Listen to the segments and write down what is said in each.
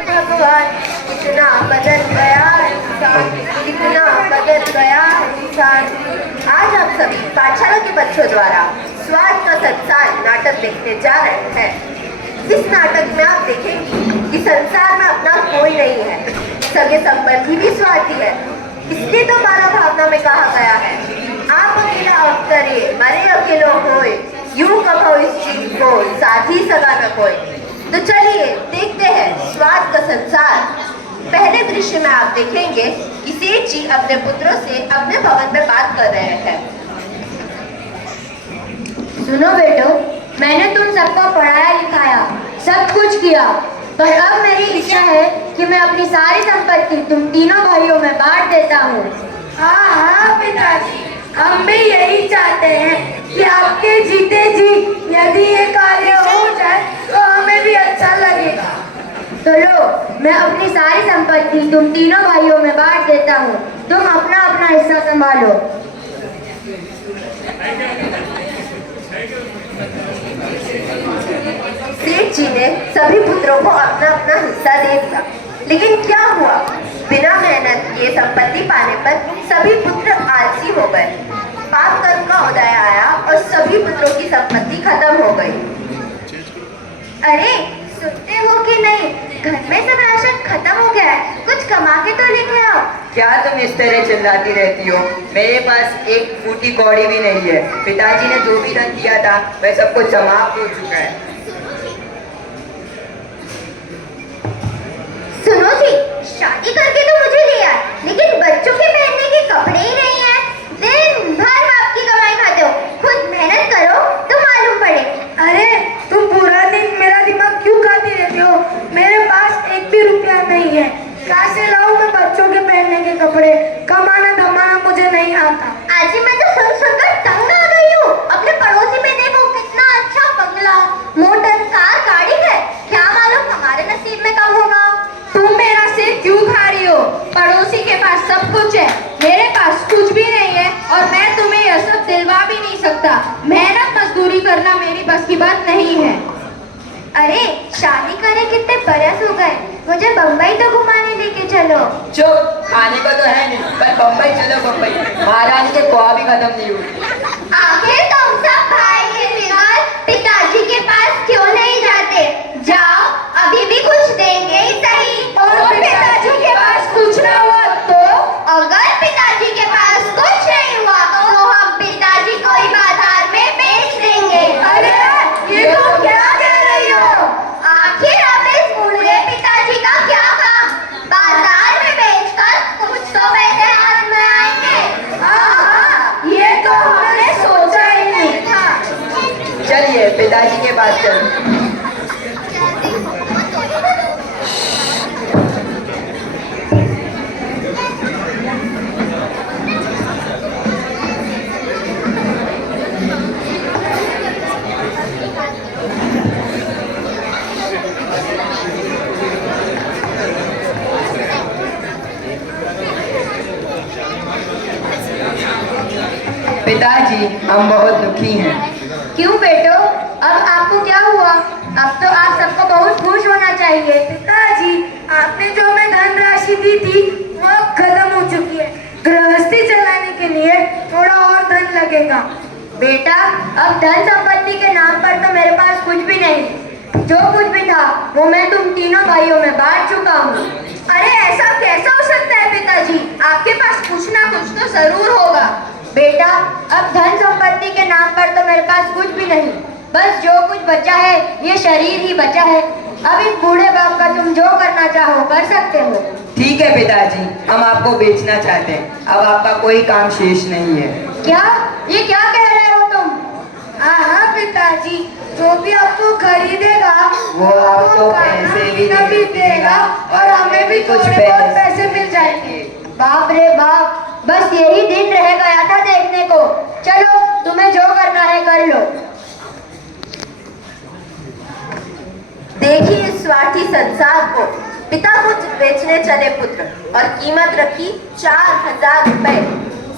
भगवान कितना बदल गया इंसान, कितना बदल गया इंसान। आज आप सभी पाठशाला के बच्चों द्वारा स्वाद का संसार नाटक देखने जा रहे हैं। इस नाटक में आप देखेंगे कि संसार में अपना कोई नहीं है, सगे संबंधी भी स्वार्थी है। इसलिए तो मानव भावना में कहा गया है, आप अकेला अवतरे मरे अकेलो होए, यूं कहो इस चीज को साथी सगा न कोई। तो चलिए देखते हैं स्वाद का संसार। पहले दृश्य में आप देखेंगे कि सेठ जी अपने पुत्रों से अपने भवन में बात कर रहे हैं। सुनो बेटो, मैंने तुम सबको पढ़ाया लिखाया, सब कुछ किया, पर अब मेरी इच्छा है कि मैं अपनी सारी संपत्ति तुम तीनों भाइयों में बांट देता हूँ। हाँ हाँ पिताजी, हम भी यही चाहते हैं कि आपके जीते जी यदि ये कार्य हो जाए तो हमें भी अच्छा लगेगा। तो लो, मैं अपनी सारी संपत्ति तुम तीनों भाइयों में बांट देता हूँ, तुम अपना अपना हिस्सा संभालो। सेठ जी ने सभी पुत्रों को अपना अपना हिस्सा दे दिया, लेकिन क्या हुआ, बिना मेहनत किए संपत्ति पाने पर सभी पुत्र आलसी हो गए। पाप कर्म का उदय आया और सभी पुत्रों की संपत्ति खत्म हो गई। अरे सुनते हो कि नहीं, घर में सब राशन खत्म हो गया है, कुछ कमा के तो लेके आओ। क्या तुम इस तरह चिल्लाती रहती हो? मेरे पास एक फूटी कौड़ी भी नहीं है। पिताजी ने जो भी धन दिया था वह सब कुछ समाप्त हो चुका है। सुनो जी, शादी करके तो मुझे लिया, लेकिन बच्चों के पहनने के कपड़े ही नहीं है। दिन भर बाप की कमाई खाते हो, खुद मेहनत करो तो मालूम पड़े। अरे तुम पूरा दिन मेरा दिमाग क्यों खाती रहती हो? मेरे पास एक भी रुपया नहीं है, कहाँ से लाऊं मैं बच्चों के पहनने के कपड़े? कमाना धमाना मुझे नहीं आता। आज मैं तो सुनकर तंग आ गई हूँ। अपने पड़ोसी में देखो कितना अच्छा बंगला, मोटर, कार, गाड़ी है, क्या मालूम हमारे नसीब में कब होगा। तुम मेरा सिर क्यों खा रही हो? पड़ोसी के पास सब कुछ है, मेरे पास कुछ भी नहीं है, और मैं तुम्हें यह सब दिलवा भी नहीं सकता। मेहनत मजदूरी करना मेरी बस की बात नहीं है। अरे शादी करे कितने बरस हो गए, मुझे बम्बई तो घुमाने लेके चलो। चुप, खाने को तो है नहीं, पर बम्बई चलो बम्बई। महारानी के ख्वाब भी खत्म नहीं हुए। आखिर तुम सब भाई के बिना पिताजी के पास क्यों नहीं जाते? जाओ, अभी भी कुछ देंगे ही सही। और पिताजी के पास कुछ ना हुआ तो? अगर पिताजी के पास कुछ नहीं हुआ तो हम पिताजी को ही बाजार में बेच देंगे। अरे ये तुम क्या कह रही हो? आखिर अब इस बूढ़े पिताजी का क्या काम? बाजार में बेचकर कुछ तो पैसे हाथ में आएंगे। हाँ, ये तो हमने सोचा ही नहीं था। चलिए पिताजी के पास चलो। पिताजी, हम बहुत दुखी हैं। क्यों बेटो, अब आपको क्या हुआ? अब तो आप सबको बहुत खुश होना चाहिए। पिताजी, आपने जो हमें धनराशि दी थी वो खत्म हो चुकी है। गृहस्थी चलाने के लिए थोड़ा और धन लगेगा। बेटा, अब धन संपत्ति के नाम पर तो मेरे पास कुछ भी नहीं। जो कुछ भी था वो मैं तुम तीनों भाइयों में बांट चुका हूँ। अरे ऐसा कैसा हो सकता है पिताजी, आपके पास कुछ ना कुछ तो जरूर होगा। बेटा, अब धन संपत्ति के नाम पर तो मेरे पास कुछ भी नहीं, बस जो कुछ बचा है ये शरीर ही बचा है। अब इस बूढ़े बाप का तुम जो करना चाहो कर सकते हो। ठीक है पिताजी, हम आपको बेचना चाहते हैं। अब आपका कोई काम शेष नहीं है। क्या? ये क्या कह रहे हो तुम? हाँ पिताजी, जो भी आपको खरीदेगा वो आपको पैसे भी देगा और हमें भी कुछ थोड़े बहुत पैसे मिल जाएंगे। बाप रे बाप, बस यही दिन रह गया था देखने को। चलो, तुम्हें जो करना है कर लो। देखिए इस स्वार्थी संसार को। पिता को बेचने चले पुत्र और कीमत रखी 4000 रुपए।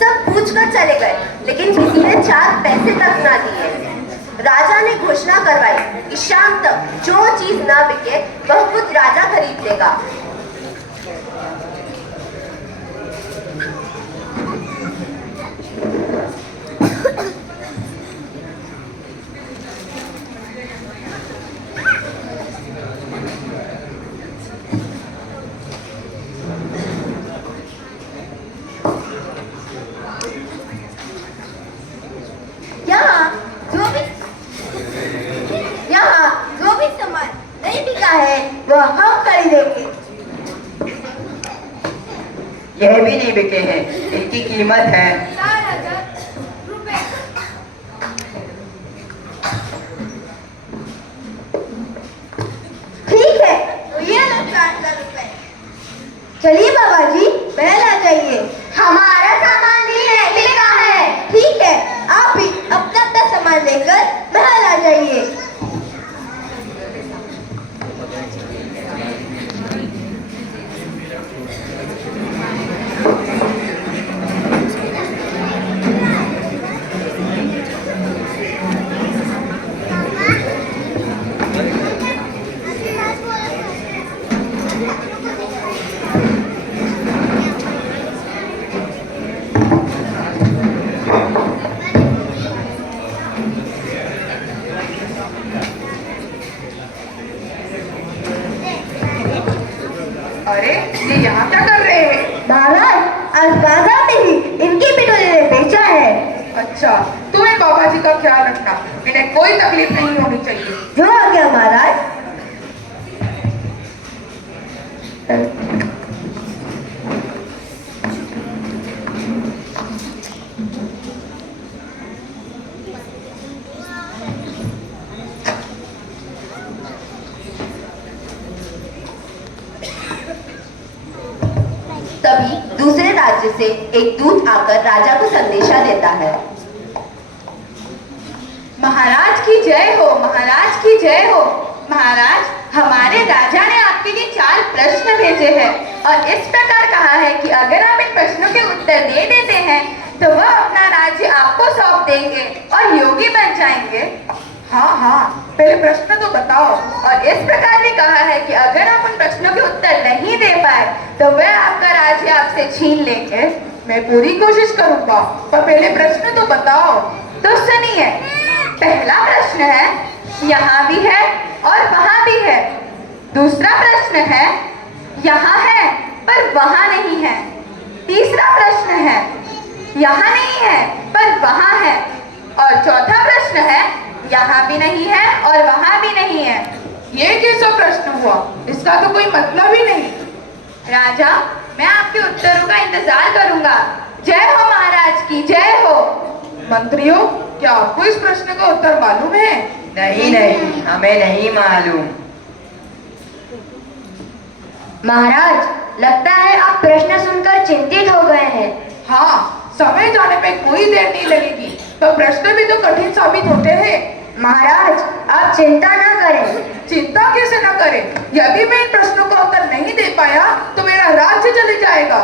सब पूछ कर चले गए, लेकिन किसी ने 4 पैसे तक ना दिए। राजा ने घोषणा करवाई कि शाम तक जो चीज न बिके वह खुद राजा खरीद लेगा। यहाँ जो भी सामान नहीं बिका है वह हम खरीदेंगे। यह भी नहीं बिके हैं, इनकी कीमत है 4,000 रुपए। ठीक है, तो ये लो 4,000 रुपए। चलिए बाबा जी, महल आ जाइए। हमारा सामान भी नहीं बिका है। ठीक है, आप भी अपना अपना सामान लेकर महल आ जाइए। अरे ये यहाँ क्या कर रहे हैं? महाराज, आज बाजार में ही इनकी बिटोले ने बेचा है। अच्छा, तुम्हें बाबा जी का ख्याल रखना, इन्हें कोई तकलीफ नहीं होनी चाहिए। जो आ गया महाराज। तभी दूसरे राज्य से एक दूत आकर राजा को संदेशा देता है। महाराज की जय हो, महाराज की जय हो। महाराज, हमारे राजा ने आपके लिए 4 प्रश्न भेजे हैं और इस प्रकार कहा है कि अगर आप इन प्रश्नों के उत्तर दे देते हैं तो वह अपना राज्य आपको सौंप देंगे और योगी बन जाएंगे। हाँ हाँ, पहले प्रश्न तो बताओ। और इस प्रकार भी कहा है कि अगर आप उन प्रश्नों के उत्तर नहीं दे पाए तो वह आपका राज्य आपसे छीन लेंगे। मैं पूरी कोशिश करूंगा, पर पहले प्रश्न तो बताओ। तो सुनिए, पहला प्रश्न है यहाँ भी है और वहाँ भी है। दूसरा प्रश्न है यहाँ है पर वहाँ नहीं है। तीसरा प्रश्न है यहाँ नहीं है पर वहाँ है। और चौथा प्रश्न है यहाँ भी नहीं है और वहाँ भी नहीं है। ये कैसा प्रश्न हुआ? इसका तो कोई मतलब ही नहीं। राजा, मैं आपके उत्तरों का इंतजार करूंगा। जय हो महाराज की, जय हो। मंत्रियों, क्या आपको इस प्रश्न का उत्तर मालूम है? नहीं नहीं, हमें नहीं मालूम। महाराज, लगता है आप प्रश्न सुनकर चिंतित हो गए हैं। हाँ, समय जाने पे कोई देर नहीं लगेगी, पर प्रश्न भी तो कठिन साबित होते हैं। महाराज, आप चिंता न करें। चिंता कैसे न करें? यदि मैं इन प्रश्नों का उत्तर नहीं दे पाया तो मेरा राज्य चले जाएगा।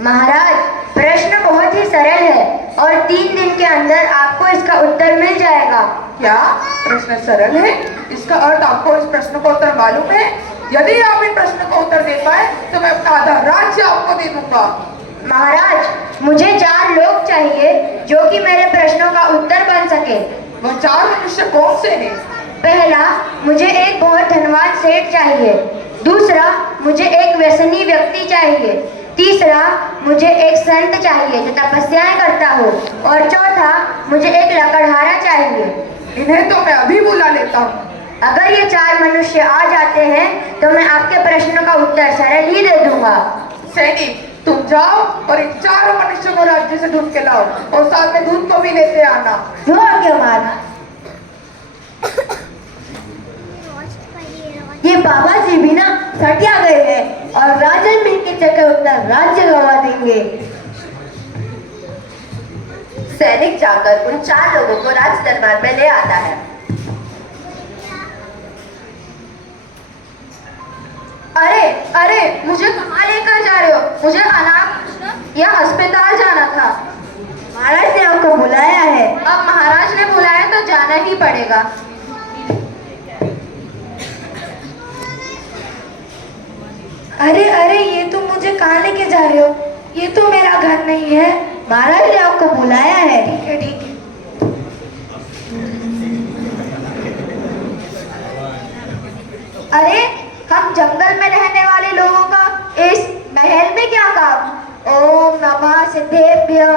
महाराज, प्रश्न बहुत ही सरल है और 3 दिन के अंदर आपको इसका उत्तर मिल जाएगा। क्या प्रश्न सरल है? इसका अर्थ आपको इस प्रश्न का उत्तर मालूम है? यदि आप इन प्रश्न का उत्तर दे पाए तो मैं अपना आधा राज्य आपको दे दूंगा। महाराज, मुझे 4 लोग चाहिए जो कि मेरे प्रश्नों का उत्तर बन सके। वह 4 मनुष्य कौन से हैं? पहला, मुझे एक बहुत धनवान सेठ चाहिए। दूसरा, मुझे एक व्यसनी व्यक्ति चाहिए। तीसरा, मुझे एक संत चाहिए जो तपस्याएं करता हो। और चौथा, मुझे एक लकड़हारा चाहिए। इन्हें तो मैं अभी बुला लेता हूँ। अगर ये 4 मनुष्य आ जाते हैं तो मैं आपके प्रश्नों का उत्तर सरल ही दे दूंगा। सैनिक, तुम जाओ और इन 4 मनुष्यों को राज्य से ढूंढ के लाओ और साथ में दूध को भी लेते आना। जो आ गया महाराज। ये बाबा जी भी ना सटिया गए हैं और राजन मिल के चक्कर अपना राज्य गवा देंगे। सैनिक जाकर उन 4 लोगों को राज दरबार में ले आता है। अरे अरे, मुझे कहाँ लेकर जा रहे हो? मुझे अनाथ या अस्पताल जाना था। महाराज ने आपको बुलाया है। अब महाराज ने बुलाया तो जाना ही पड़ेगा। अरे अरे, ये तो मुझे कहाँ लेके जा रहे हो? ये तो मेरा घर नहीं है। महाराज ने आपको बुलाया है। ठीक है ठीक है। अरे, हम जंगल में रहने वाले लोगों का इस महल में क्या काम? ओम नमः सिद्धेभ्य,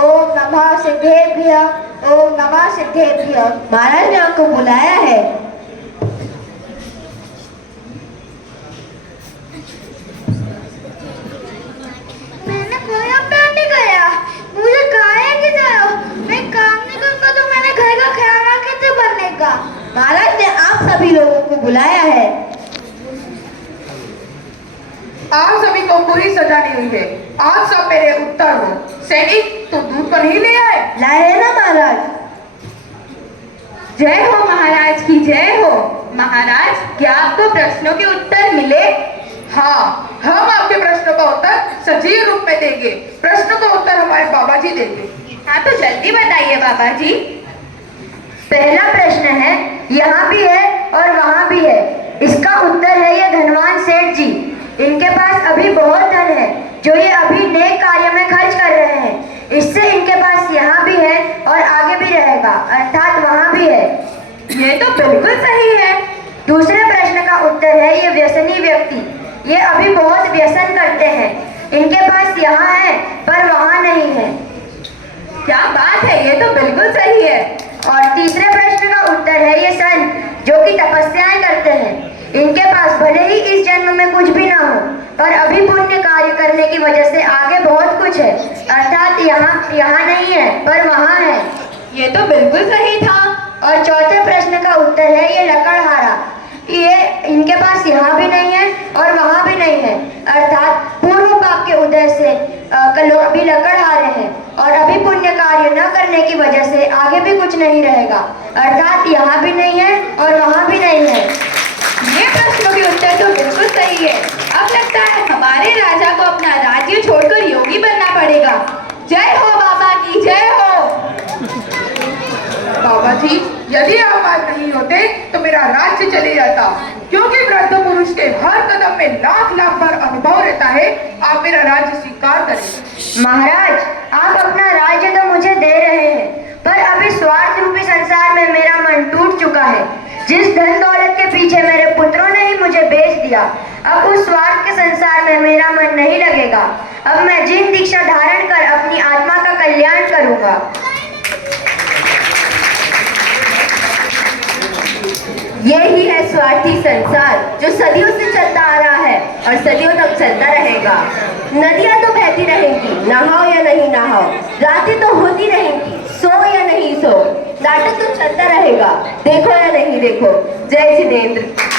ओम नमः सिद्धेभ्य, ओम नमः सिद्धेभ्य। महाराज ने आपको बुलाया है। मैंने कोई अपना नहीं गया। मुझे कहा कि जाओ, मैं काम नहीं करूंगा तो मैंने घर का खाना कैसे बनेगा? महाराज ने आप सभी लोगों को बुलाया है। आप सभी को पूरी सजा दी हुई है। आज सब मेरे उत्तर हो। सैनिक, तुम दूध तो नहीं ले आए? लाए ना महाराज। जय हो महाराज की जय हो। महाराज, क्या आपको प्रश्नों के उत्तर मिले? हाँ, हम आपके प्रश्नों का उत्तर सजीव रूप में देंगे। प्रश्नों का उत्तर हमारे बाबा जी देंगे। हाँ तो जल्दी बताइए बाबा जी। पहला प्रश्न है, यहाँ भी है और वहाँ भी है। इसका उत्तर है ये धनवान सेठ जी। इनके पास अभी बहुत धन है जो ये अभी नेक कार्य में खर्च कर रहे हैं। इससे इनके पास यहाँ भी है और आगे भी रहेगा, अर्थात वहाँ भी है। ये तो बिल्कुल सही है। दूसरे प्रश्न का उत्तर है ये व्यसनी व्यक्ति। ये अभी बहुत व्यसन करते हैं। इनके पास यहाँ है पर वहाँ नहीं है। क्या बात है, ये तो बिल्कुल सही है। और तीसरे प्रश्न का उत्तर है ये संत जो कि तपस्याएं करते हैं। इनके पास भले ही इस जन्म में कुछ भी ना हो पर अभी पुण्य कार्य करने की वजह से आगे बहुत कुछ है, अर्थात यहाँ नहीं है पर वहाँ है। ये तो बिल्कुल सही था। और चौथे प्रश्न का उत्तर है ये लकड़हारा। ये इनके पास यहाँ भी नहीं है और वहाँ भी नहीं है, अर्थात पूर्व पाप के उदय से अभी लकड़हारे हैं और अभी पुण्य कार्य न करने की वजह से आगे भी कुछ नहीं रहेगा, अर्थात यहाँ भी नहीं है और वहाँ भी नहीं है। ये प्रश्नों के उत्तर तो बिल्कुल सही है। अब लगता है हमारे राजा को अपना राज्य छोड़कर योगी बनना पड़ेगा। जय हो बाबा की जय हो। बाबा जी, यदि आप आज नहीं होते तो मेरा राज्य चले जाता, क्योंकि वृद्ध पुरुष के हर कदम में लाख लाख बार अनुभव रहता है। आप मेरा राज्य स्वीकार करें। महाराज, आप अपना राज्य तो मुझे दे रहे हैं पर अभी स्वार्थ रूपी संसार में मेरा मन टूट चुका है। जिस धन दौलत के पीछे मेरे पुत्रों ने ही मुझे बेच दिया, अब उस स्वार्थ के संसार में मेरा मन नहीं लगेगा। अब मैं जिन दीक्षा धारण कर अपनी आत्मा का कल्याण करूंगा। यही है स्वार्थी संसार जो सदियों से चलता आ रहा है और सदियों तक चलता रहेगा। नदियां तो बहती रहेंगी, नहाओ या नहीं नहाओ, रातें तो होती रहेंगी, सो या नहीं सो, नाटक तो चलता रहेगा, देखो या नहीं देखो। जय जिनेंद्र।